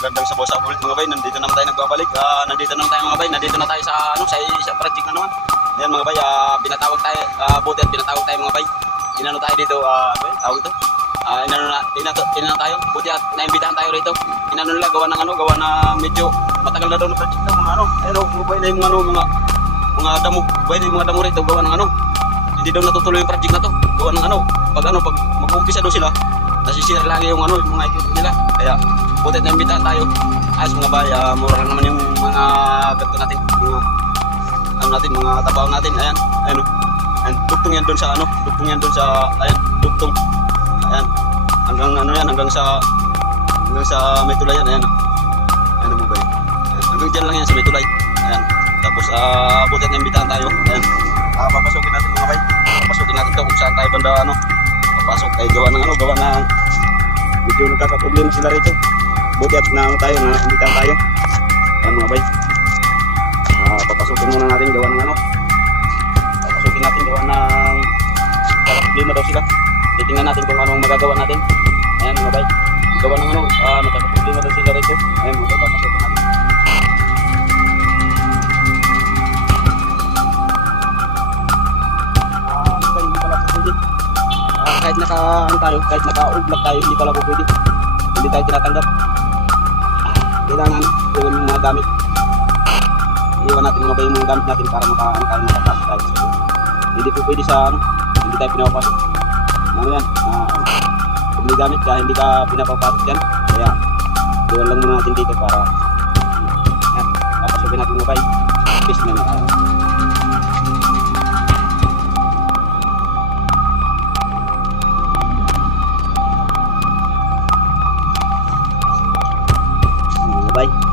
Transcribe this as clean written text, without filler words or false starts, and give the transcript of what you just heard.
Magandang sabaw-sabaw ulit mga bay. Nandito naman tayo nagbabalik. Nandito naman tayo mga bay. Nandito na tayo sa sa project na naman. Ayan mga bay, binatawag tayo, buti at binatawag tayo mga bay. Inano tayo dito, tawag ito. Inano tayo, buti at naimbitahan tayo rito. Inano nila gawa ng medyo matagal na daw na project daw mga ayun mga bay na yung mga damo, bay na yung mga damo rito gawa ng hindi daw natutuloy yung project na to. Gawa ng pag mag-umpisa daw sila, nasisira lagi yung yung mga equipment nila. Kaya buti na imbitahan tayo. Ayos mga bay, mura lang naman yung mga ganito natin, mga tabaw natin. Ayan dugtong yan doon sa dugtong yan doon sa dugtong. Ayan hanggang sa may tulay yan. Ayan mga bay. Hanggang dyan lang yan sa may tulay. Ayan. Tapos buti na imbitahan tayo. Ayan. Papasukin natin mga bay. Papasukin natin to kung saan tayo banda papasok kay gawa ng medyo nagkakaproblema sila rito. Buti at tayo na imbitahan tayo. Ayan mga bay. Papasukin muna natin gawa ng papasukin natin gawa ng nagkakaproblema daw sila. Titingnan natin kung anong magagawa natin. Ayan mga bay. Gawa ng nagkakaproblema daw sila rito. Ayan mga bay, papasukin natin. Kahit kahit naka-ublak tayo, hindi pala po pwede. Hindi tayo tinatanggap. Kailangan iwan yung mga gamit. Iwan natin mga yung gamit natin para tayo makapasok tayo. Hindi po pwede hindi tayo pinapapasok. Yan, kung may gamit ka, hindi ka pinapapasok yan. Kaya, iwan lang muna natin dito para papasukin natin mga bay. Peace na tayo.